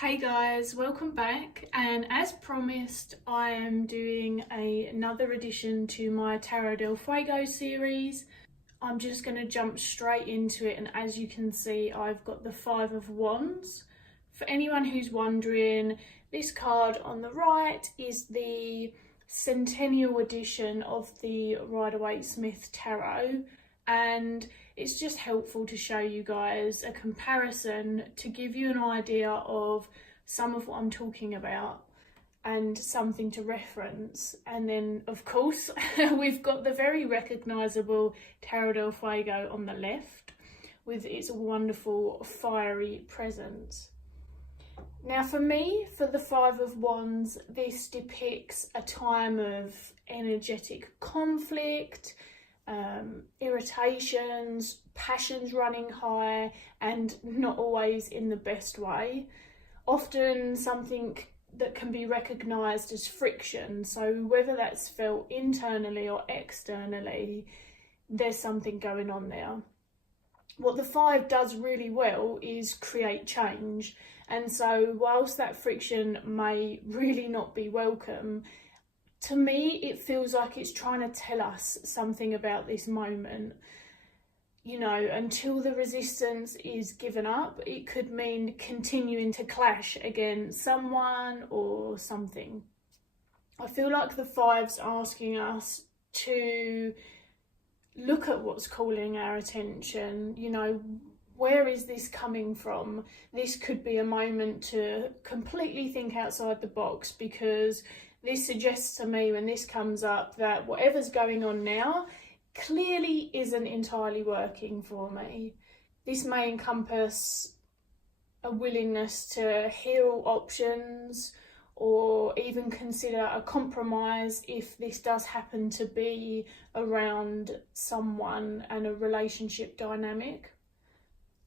Hey guys, welcome back, and as promised I am doing another addition to my Tarot del Fuego series. I'm just going to jump straight into it, and as you can see I've got the Five of Wands. For anyone who's wondering, this card on the right is the centennial edition of the Rider-Waite-Smith Tarot, and it's just helpful to show you guys a comparison to give you an idea of some of what I'm talking about and something to reference. And then of course we've got the very recognisable Tarot del Fuego on the left with its wonderful fiery presence. Now for me, for the Five of Wands, this depicts a time of energetic conflict, irritations, passions running high, and not always in the best way. Often something that can be recognised as friction, so whether that's felt internally or externally, there's something going on there. What the Five does really well is create change, and so whilst that friction may really not be welcome, to me, it feels like it's trying to tell us something about this moment. You know, until the resistance is given up, it could mean continuing to clash against someone or something. I feel like the Five's asking us to look at what's calling our attention. You know, where is this coming from? This could be a moment to completely think outside the box, because this suggests to me when this comes up that whatever's going on now clearly isn't entirely working for me. This may encompass a willingness to hear all options, or even consider a compromise if this does happen to be around someone and a relationship dynamic.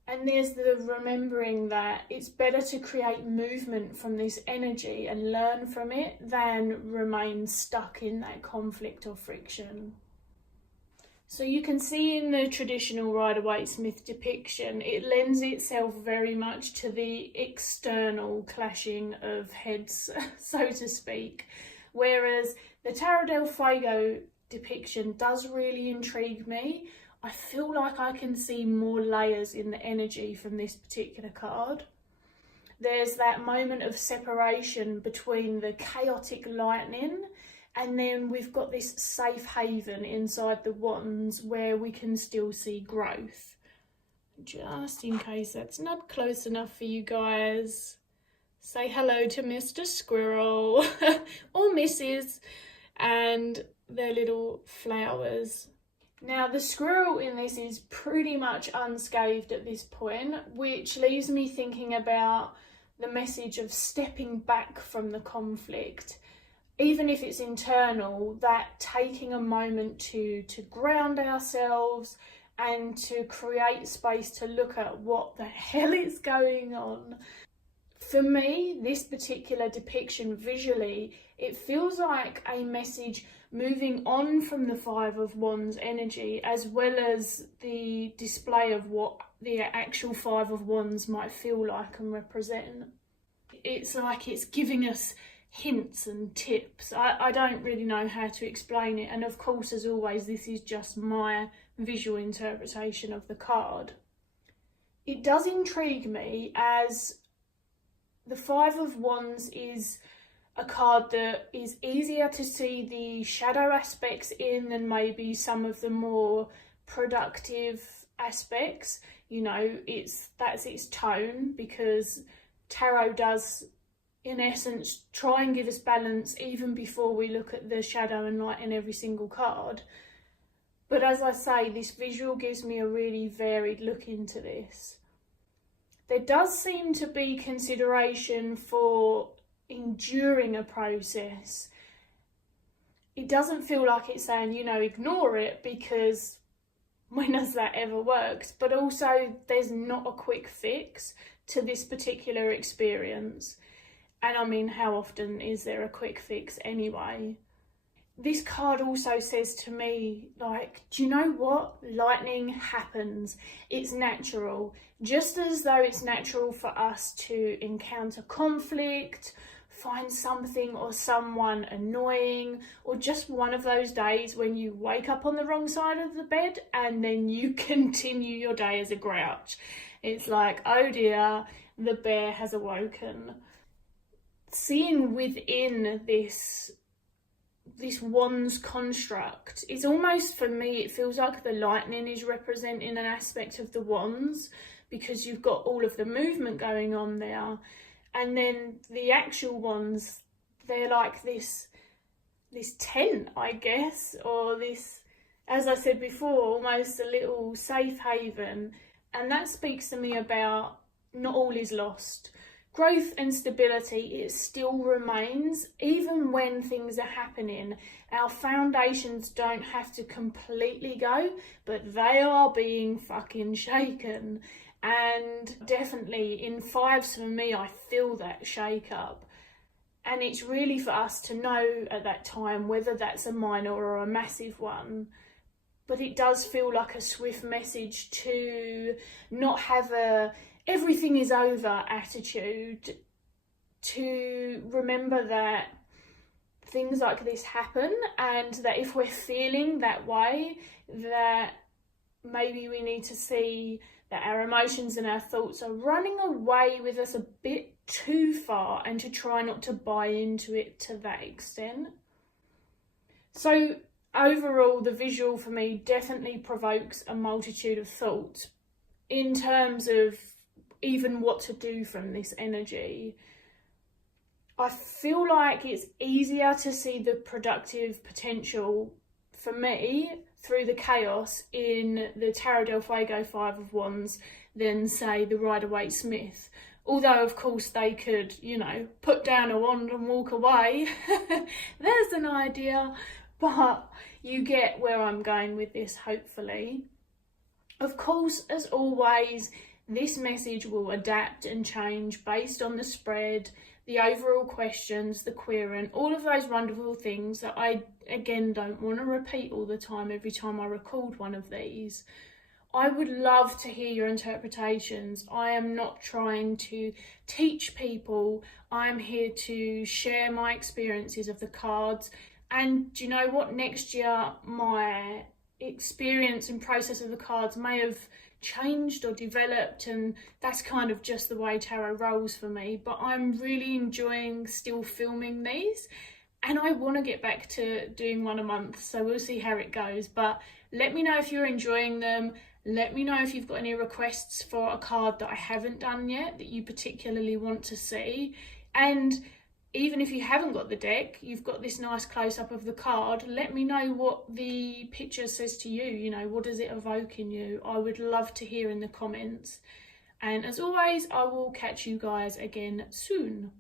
And there's the remembering that it's better to create movement from this energy and learn from it than remain stuck in that conflict or friction. So you can see in the traditional Rider-Waite-Smith depiction, it lends itself very much to the external clashing of heads, so to speak. Whereas the Tarot del Fuego depiction does really intrigue me. I feel like I can see more layers in the energy from this particular card. There's that moment of separation between the chaotic lightning, and then we've got this safe haven inside the wands where we can still see growth. Just in case that's not close enough for you guys, say hello to Mr. Squirrel or Mrs. and their little flowers. Now the squirrel in this is pretty much unscathed at this point, which leaves me thinking about the message of stepping back from the conflict. Even if it's internal, that taking a moment to ground ourselves and to create space to look at what the hell is going on. For me, this particular depiction visually, it feels like a message moving on from the Five of Wands energy, as well as the display of what the actual Five of Wands might feel like and represent. It's like it's giving us hints and tips. I don't really know how to explain it, and of course, as always, this is just my visual interpretation of the card. It does intrigue me, as the Five of Wands is a card that is easier to see the shadow aspects in than maybe some of the more productive aspects. You know, that's its tone, because tarot does in essence try and give us balance even before we look at the shadow and light in every single card. But as I say, this visual gives me a really varied look into this. There does seem to be consideration for enduring a process. It doesn't feel like it's saying, you know, ignore it, because when has that ever worked? But also there's not a quick fix to this particular experience. And I mean, how often is there a quick fix anyway? this card also says to me, like, do you know what? Lightning happens. It's natural. Just as though it's natural for us to encounter conflict, find something or someone annoying, or just one of those days when you wake up on the wrong side of the bed and then you continue your day as a grouch. It's like, oh dear, the bear has awoken. Seeing within this wands construct, it's almost, for me, it feels like the lightning is representing an aspect of the wands, because you've got all of the movement going on there, and then the actual wands, they're like this tent, I guess, or this, as I said before, almost a little safe haven. And that speaks to me about not all is lost. Growth and stability, it still remains. Even when things are happening, our foundations don't have to completely go, but they are being fucking shaken. And definitely in fives, for me, I feel that shake up. And it's really for us to know at that time whether that's a minor or a massive one. But it does feel like a swift message to not have a everything is over attitude, to remember that things like this happen, and that if we're feeling that way, that maybe we need to see that our emotions and our thoughts are running away with us a bit too far, and to try not to buy into it to that extent. So overall, the visual for me definitely provokes a multitude of thoughts in terms of even what to do from this energy. I feel like it's easier to see the productive potential for me through the chaos in the Tarot del Fuego Five of Wands than, say, the Rider-Waite-Smith. Although, of course, they could, put down a wand and walk away. There's an idea. But you get where I'm going with this, hopefully. Of course, as always, this message will adapt and change based on the spread, the overall questions, the querying, all of those wonderful things that I, again, don't want to repeat all the time every time I record one of these. I would love to hear your interpretations. I am not trying to teach people. I'm here to share my experiences of the cards. And do you know what? Next year, my experience and process of the cards may have changed or developed, and that's kind of just the way tarot rolls for me. But I'm really enjoying still filming these, and I want to get back to doing one a month, so we'll see how it goes. But let me know if you're enjoying them. Let me know if you've got any requests for a card that I haven't done yet that you particularly want to see. And even if you haven't got the deck, you've got this nice close-up of the card, let me know what the picture says to you. What does it evoke in you? I would love to hear in the comments. And as always, I will catch you guys again soon.